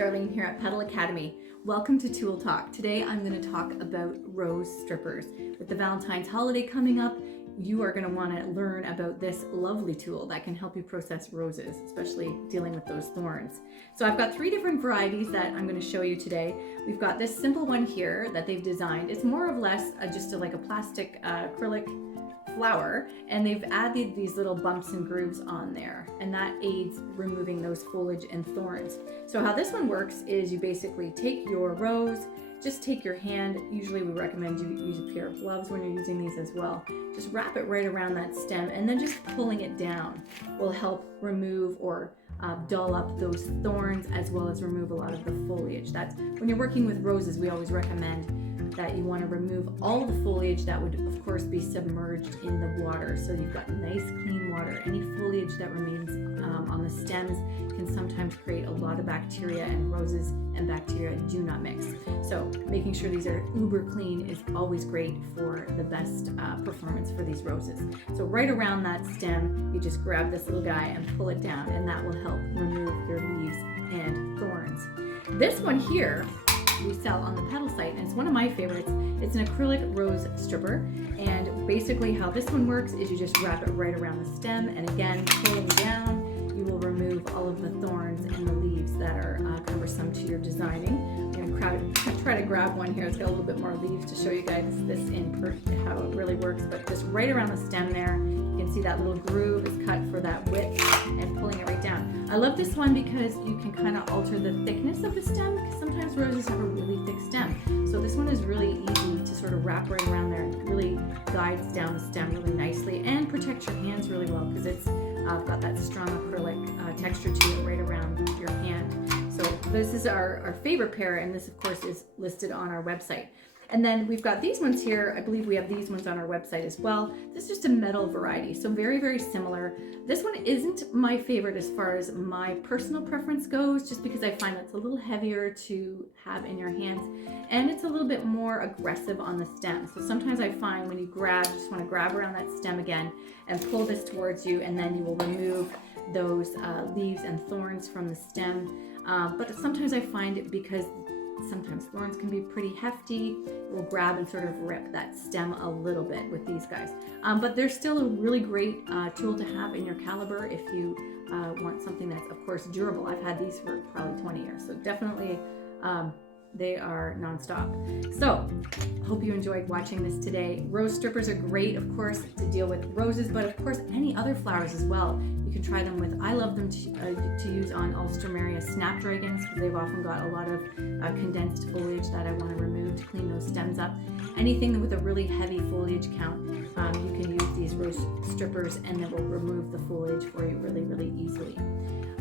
Darlene here at Petal Academy. Welcome to Tool Talk. Today I'm going to talk about rose strippers. With the Valentine's holiday coming up, you are going to want to learn about this lovely tool that can help you process roses, especially dealing with those thorns. So I've got 3 different varieties that I'm going to show you today. We've got this simple one here that they've designed. It's more or less just like a plastic acrylic flower, and they've added these little bumps and grooves on there, and that aids removing those foliage and thorns. So how this one works is you basically take your rose, just take your hand, usually we recommend you use a pair of gloves when you're using these as well, just wrap it right around that stem, and then just pulling it down will help remove or dull up those thorns, as well as remove a lot of the foliage. That's when you're working with roses, we always recommend that you want to remove all the foliage that would of course be submerged in the water, so you've got nice clean water. Any foliage that remains on the stems can sometimes create a lot of bacteria, and roses and bacteria do not mix. So making sure these are uber clean is always great for the best performance for these roses. So right around that stem, you just grab this little guy and pull it down, and that will help remove your leaves and thorns. This one here we sell on the Petal site, and it's one of my favorites. It's an acrylic rose stripper, and basically how this one works is you just wrap it right around the stem, and again, pulling down, you will remove all of the thorns and the leaves that are cumbersome to your designing. I'm going to try to grab one here. It's got a little bit more leaves to show you guys this how it really works, but just right around the stem there, you can see that little groove is cut for that width, and pulling it right down. I love this one because you can kind of alter the thickness of the stem, because sometimes roses have a really thick stem. So this one is really easy to sort of wrap right around there, and it really guides down the stem really nicely and protects your hands really well, because it's got that strong acrylic texture to it right around your hand. So this is our favorite pair, and this of course is listed on our website. And then we've got these ones here. I believe we have these ones on our website as well. This is just a metal variety, so very, very similar. This one isn't my favorite as far as my personal preference goes, just because I find it's a little heavier to have in your hands, and it's a little bit more aggressive on the stem. So sometimes I find when you just want to grab around that stem again and pull this towards you, and then you will remove those leaves and thorns from the stem. But sometimes I find it, because sometimes thorns can be pretty hefty, we'll grab and sort of rip that stem a little bit with these guys. But they're still a really great tool to have in your caliber if you want something that's of course durable. I've had these for probably 20 years, so definitely they are non-stop. So hope you enjoyed watching this today. Rose strippers are great, of course, to deal with roses, but of course any other flowers as well. You can try them with, I love them to use on Alstroemeria snapdragons, because they've often got a lot of condensed foliage that I want to remove to clean those stems up. Anything with a really heavy foliage count, you can use these rose strippers, and it will remove the foliage for you really, really easily.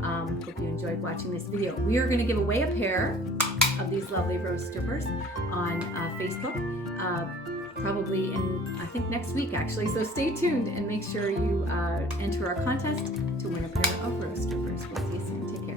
Hope you enjoyed watching this video. We are going to give away a pair of these lovely rose strippers on Facebook, probably in, I think, next week actually. So stay tuned and make sure you enter our contest to win a pair of rose strippers. We'll see you soon. Take care.